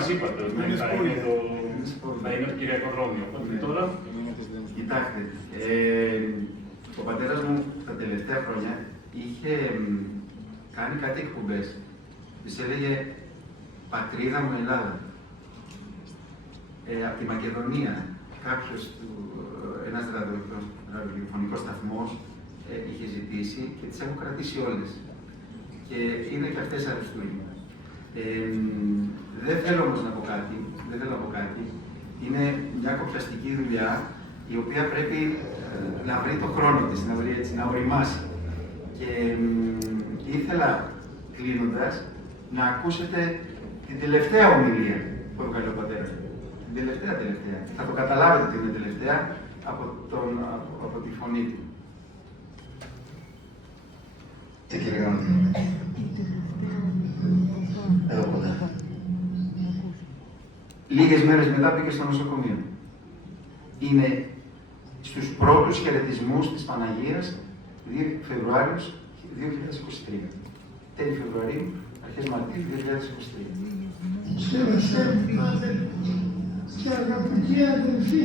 μας είπατε ότι θα είναι το κυριακοδρόμιο. Τώρα... Κοιτάξτε, ο πατέρας μου τα τελευταία χρόνια είχε κάνει κάτι εκπομπές. Τις έλεγε «Πατρίδα μου Ελλάδα». Από τη Μακεδονία, ένας ραδιοφωνικός σταθμός είχε ζητήσει και τις έχω κρατήσει όλες. Και είναι και αυτές αριστούργημα. Δεν θέλω όμως να πω κάτι. Είναι μια κοπιαστική δουλειά η οποία πρέπει να βρει το χρόνο της, να οριμάσει. Και ήθελα, κλείνοντας, να ακούσετε την τελευταία ομιλία που έκανε ο πατέρας. Την τελευταία. Θα το καταλάβετε ότι είναι τελευταία από τη φωνή του. Τι κύριε Γάμαντη. Εδώ κοντά. Λίγες μέρες μετά πήγε στο νοσοκομείο. Είναι στους πρώτους χαιρετισμούς της Παναγίας, Φεβρουάριος 2023. Τέλη Φεβρουαρίου, αρχές Μαρτίου 2023. Και αγαπητοί αδελφοί,